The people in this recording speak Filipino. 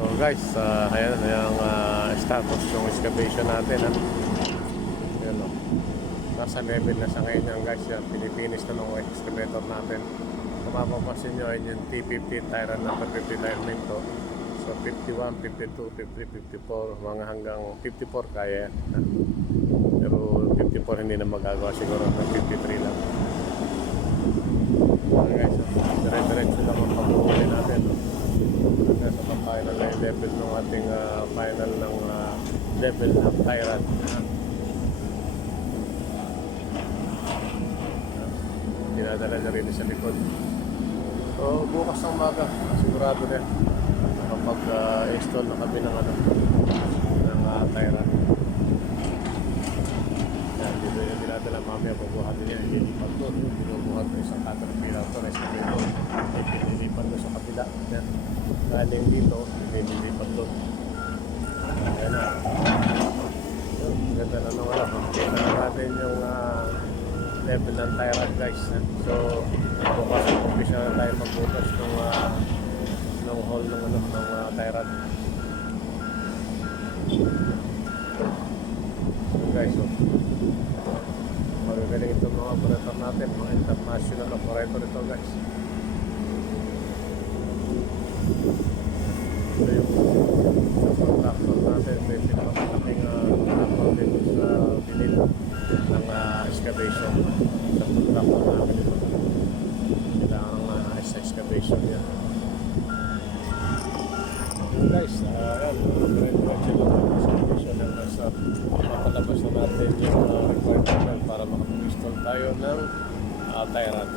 So guys, ayan yung status ng excavation natin. Ayan o. Nasa level na sa ngayon yan guys. Yan, pinipinis na ng excavator natin. Kung mapapansin nyo, ayun yung T50 Tyrant number 50 alignment to. So 51, 52, 53, 54, mga hanggang 54 kaya yan. Pero 54 hindi na magagawa, siguro ng 53 lang. So guys, dire-diretso lang ang pag-uuli natin. Hanggang sa final na yung level ng ating final ng level ng Tyrant. Dinadala na rin sa likod. So bukas ng umaga, sigurado na kapag install na kami ng Tyrant. Yan, dito yung dinadala mamaya pagbuhatin niya, ililipat doon. Binubuhat mo isang caterpillar to, excavator. Ililipat mo sa kabila. Yan. Galing dito, ililipat doon. Yan na. Ganda na nung kita na natin yung level ng Tyrant guys. So, bukas umpisa na tayo magbutas ng hole ng Tyrant. So guys, magagaling itong mga operator natin, mga international operator ito guys. Ito yung contractor natin, may pinakalaking contractor dito sa bilid ng excavation. Sa contractor namin ito. Kailangan ng excavation yan. Guys, ayan, diretso lang ang excavation hanggang sa mapalabas na natin yung requirement para makapag-install tayo ng Tyrant.